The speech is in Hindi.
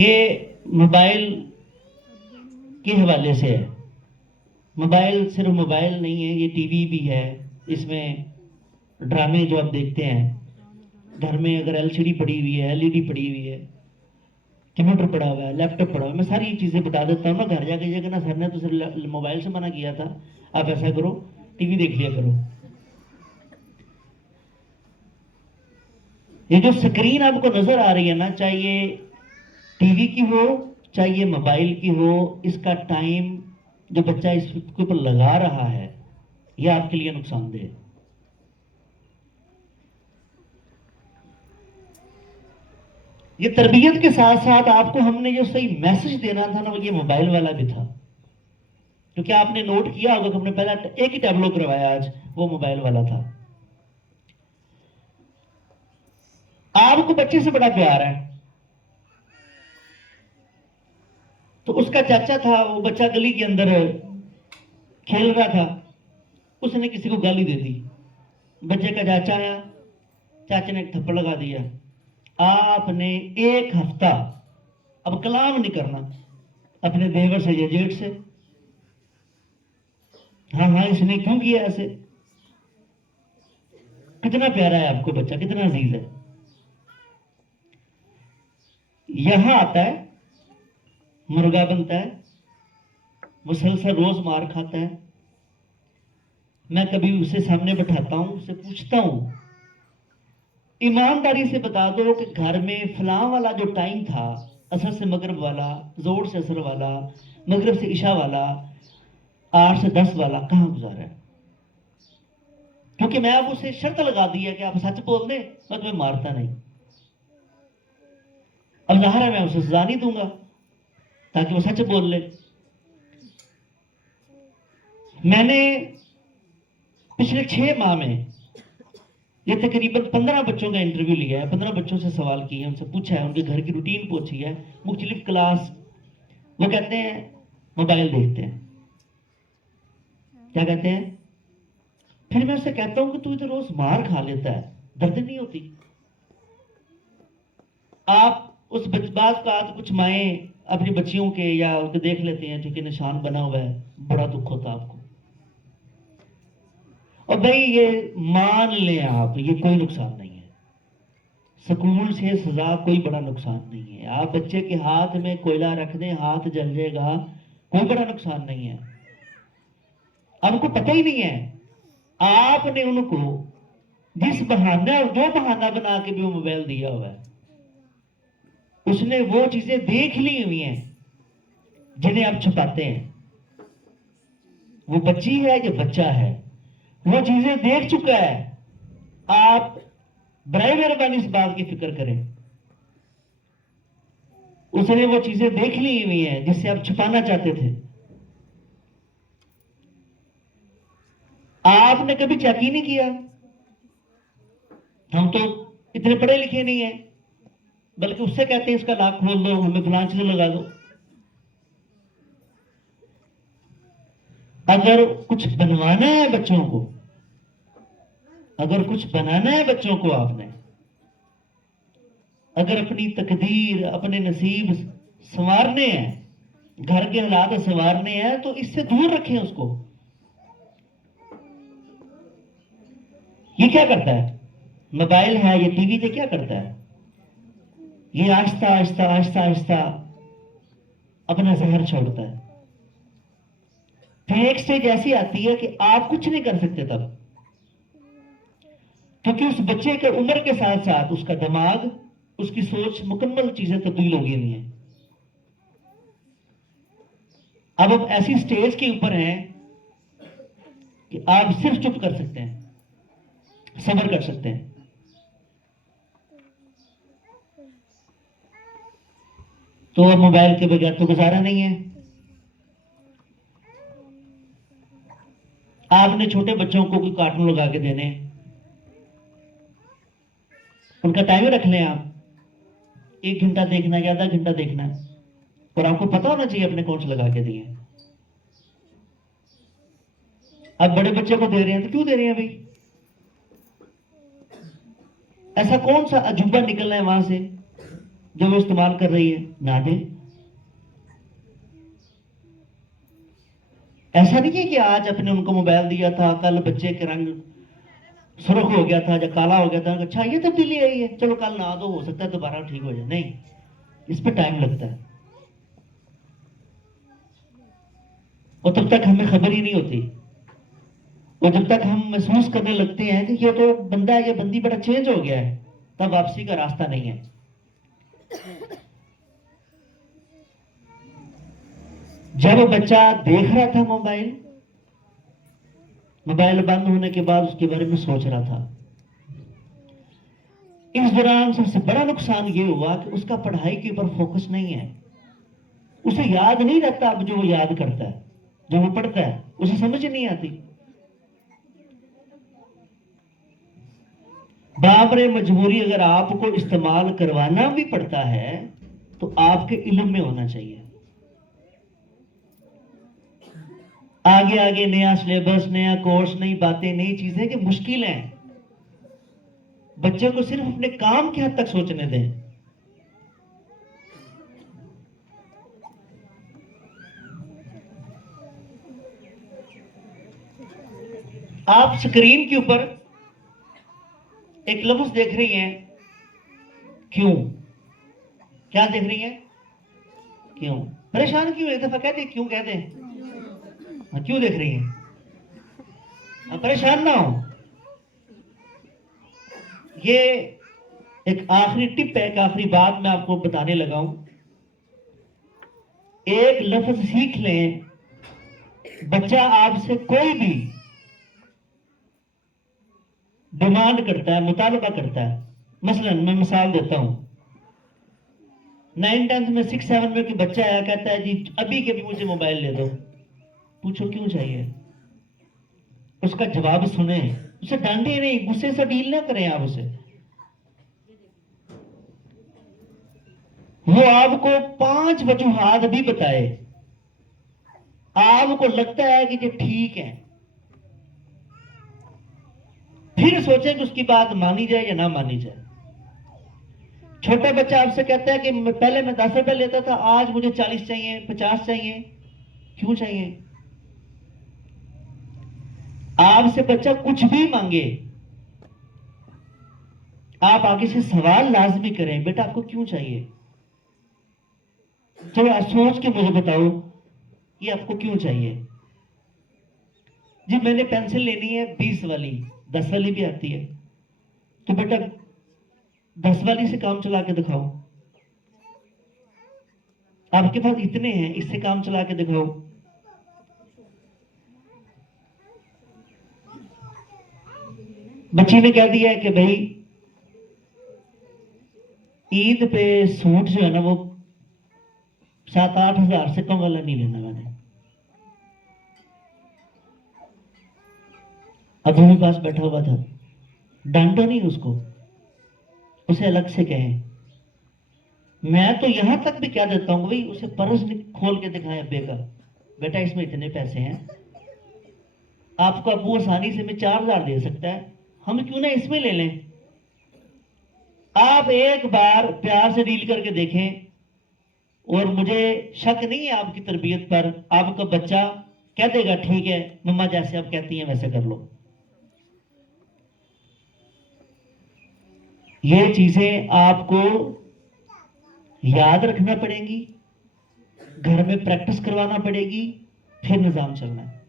ये मोबाइल के हवाले से है। मोबाइल सिर्फ मोबाइल नहीं है, ये टीवी भी है। इसमें ड्रामे जो आप देखते हैं, घर में अगर एलसीडी पड़ी हुई है, एलईडी पड़ी हुई है, कंप्यूटर पड़ा हुआ है, लैपटॉप पड़ा हुआ है, मैं सारी चीज़ें बता देता हूँ ना। घर जाके ये कहना सर ने तो सिर्फ मोबाइल से मना किया था, आप ऐसा करो टीवी देख लिया करो। ये जो स्क्रीन आपको नजर आ रही है ना, चाहे ये टीवी की हो चाहे ये मोबाइल की हो, इसका टाइम जो बच्चा इसके ऊपर लगा रहा है, यह आपके लिए नुकसानदेह है। ये तरबियत के साथ साथ आपको हमने जो सही मैसेज देना था ना, वो ये मोबाइल वाला भी था। क्योंकि आपने नोट किया होगा कि हमने पहला एक ही टैबलो करवाया आज, वो मोबाइल वाला था। आपको बच्चे से बड़ा प्यार है, तो उसका चाचा था, वो बच्चा गली के अंदर खेल रहा था, उसने किसी को गाली दे दी। बच्चे का चाचा आया, चाचा ने एक थप्पड़ लगा दिया। आपने एक हफ्ता अब कलाम नहीं करना अपने देवर से या जेठ से, हाँ हाँ इसने क्यों किया ऐसे। कितना प्यारा है आपको बच्चा, कितना अजीज है। यहां आता है, मुर्गा बनता है, मुसलसल रोज मार खाता है। मैं कभी उसे सामने बैठाता हूं, उसे पूछता हूं ईमानदारी से बता दो कि घर में फलां वाला जो टाइम था, असर से मगरिब वाला, जोर से असर वाला, मगरिब से इशा वाला, 8 से 10 वाला कहां गुजारा है। क्योंकि मैं अब उसे शर्त लगा दी है कि आप सच बोल दे, मैं तुम्हें मारता नहीं। अब जाहिर है मैं उसे सजा नहीं दूंगा ताकि वो सच बोल ले। मैंने पिछले 6 माह में ये तकरीबन 15 बच्चों का इंटरव्यू लिया है, 15 बच्चों से सवाल किए, उनसे पूछा है, उनके घर की रूटीन पूछी है, मुख्तलिफ क्लास। वो कहते हैं मोबाइल देखते हैं। क्या कहते हैं? फिर मैं उससे कहता हूं कि तू तो रोज मार खा लेता है, दर्द नहीं होती? आप उस बात का कुछ माए अपनी बच्चियों के या उनके देख लेते हैं जो कि निशान बना हुआ है, बड़ा दुख होता आपको। और भाई ये मान लें आप, ये कोई नुकसान नहीं है, स्कूल से सजा कोई बड़ा नुकसान नहीं है। आप बच्चे के हाथ में कोयला रख दें, हाथ जल जाएगा, कोई बड़ा नुकसान नहीं है। आपको पता ही नहीं है, आपने उनको जिस बहाना और जो बहाना बना के भी वो मोबाइल दिया हुआ है, उसने वो चीजें देख ली हुई हैं जिन्हें आप छुपाते हैं। वो बच्ची है या बच्चा है, वो चीजें देख चुका है। आप बराए मेहरबानी इस बात की फिक्र करें, उसने वो चीजें देख ली हुई हैं जिससे आप छुपाना चाहते थे। आपने कभी चेक ही नहीं किया। हम तो इतने पढ़े लिखे नहीं है, बल्कि उससे कहते हैं इसका लाख खोल दो, हमें फलां चीज लगा दो। अगर कुछ बनवाना है बच्चों को, अगर कुछ बनाना है बच्चों को आपने, अगर अपनी तकदीर अपने नसीब संवारने हैं, घर के हालात संवारने हैं, तो इससे दूर रखें उसको। ये क्या करता है? मोबाइल है, ये टीवी से क्या करता है? ये आहिस्ता आहिस्ता आहिस्ता आहिस्ता अपना जहर छोड़ता है। फिर एक स्टेज ऐसी आती है कि आप कुछ नहीं कर सकते तब, क्योंकि उस बच्चे के उम्र के साथ साथ उसका दिमाग, उसकी सोच, मुकम्मल चीजें तब्दील हो गई हुई हैं। अब हम ऐसी स्टेज के ऊपर हैं कि आप सिर्फ चुप कर सकते हैं, सब्र कर सकते हैं। तो अब मोबाइल के बगैर तो गुजारा नहीं है। आपने छोटे बच्चों को कोई कार्टून लगा के देने, उनका टाइमर रख लें आप, 1 घंटा देखना है या आधा घंटा देखना है, और आपको पता होना चाहिए अपने कौन से लगा के दिए। अब बड़े बच्चे को दे रहे हैं तो क्यों दे रहे हैं भाई? ऐसा कौन सा अजूबा निकलना है वहां से जो वो इस्तेमाल कर रही है, ना दे। ऐसा नहीं है कि आज अपने उनको मोबाइल दिया था, कल बच्चे के रंग सुर्ख हो गया था या काला हो गया था, अच्छा ये तब्दीली आई है, चलो कल ना दो, हो सकता है दोबारा ठीक हो जाए। नहीं, इस पे टाइम लगता है, और तब तक हमें खबर ही नहीं होती, और जब तक हम महसूस करने लगते हैं कि ये तो बंदा है, ये बंदी बड़ा चेंज हो गया है, तब वापसी का रास्ता नहीं है। जब बच्चा देख रहा था मोबाइल, मोबाइल बंद होने के बाद उसके बारे में सोच रहा था, इस दौरान सबसे बड़ा नुकसान ये हुआ कि उसका पढ़ाई के ऊपर फोकस नहीं है, उसे याद नहीं रहता। अब जो वो याद करता है, जो वो पढ़ता है, उसे समझ नहीं आती। बाप रे, मजबूरी अगर आपको इस्तेमाल करवाना भी पड़ता है तो आपके इल्म में होना चाहिए। आगे आगे नया सिलेबस, नया कोर्स, नई बातें, नई चीजें कि मुश्किल है। बच्चे को सिर्फ अपने काम के हद तक सोचने दें। आप स्क्रीन के ऊपर एक लफ्ज देख रही हैं, क्यों? क्या देख रही हैं? क्यों? परेशान क्यों? एक दफा कहते क्यों, कहते हैं क्यों देख रही हैं? परेशान ना हो। ये एक आखिरी टिप है, एक आखिरी बात मैं आपको बताने लगा हूं। एक लफ्ज सीख लें, बच्चा आपसे कोई भी डिमांड करता है, मुतालबा करता है। मसलन मैं मिसाल देता हूं, 9th-10th में 6-7 में कोई बच्चा आया, कहता है जी अभी के भी मुझे मोबाइल ले दो। पूछो क्यों चाहिए, उसका जवाब सुने, उसे डांटे नहीं, गुस्से से डील ना करें आप उसे। वो आपको 5 वजूहात भी बताए, आपको लगता है कि ये ठीक है, फिर सोचें कि उसकी बात मानी जाए या ना मानी जाए। छोटा बच्चा आपसे कहता है कि पहले मैं 10 रुपए लेता था, आज मुझे 40 चाहिए, 50 चाहिए। क्यों चाहिए? आपसे बच्चा कुछ भी मांगे, आप आगे से सवाल लाजमी करें, बेटा आपको क्यों चाहिए? चलो आप सोच के मुझे बताओ, ये आपको क्यों चाहिए? जी मैंने पेंसिल लेनी है 20 वाली, 10 वाली भी आती है। तो बेटा 10 वाली से काम चला के दिखाओ, आपके पास इतने हैं, इससे काम चला के दिखाओ। बच्ची ने कह दिया है कि भाई ईद पे सूट जो है ना वो 7-8 हजार से कम वाला नहीं लेना मैंने। अब मेरे पास बैठा हुआ था, डांटो नहीं उसको, उसे अलग से कहें। मैं तो यहां तक भी कह देता हूं भाई उसे पर्स खोल के दिखाएं अब्बे का, बेटा इसमें इतने पैसे हैं, आपको अब्बू आसानी से में 4,000 दे सकता है, हम क्यों ना इसमें ले लें। आप एक बार प्यार से डील करके देखें, और मुझे शक नहीं है आपकी तरबियत पर, आपका बच्चा कह देगा ठीक है मम्मा जैसे आप कहती हैं वैसे कर लो। ये चीजें आपको याद रखना पड़ेगी, घर में प्रैक्टिस करवाना पड़ेगी, फिर निजाम चलना है।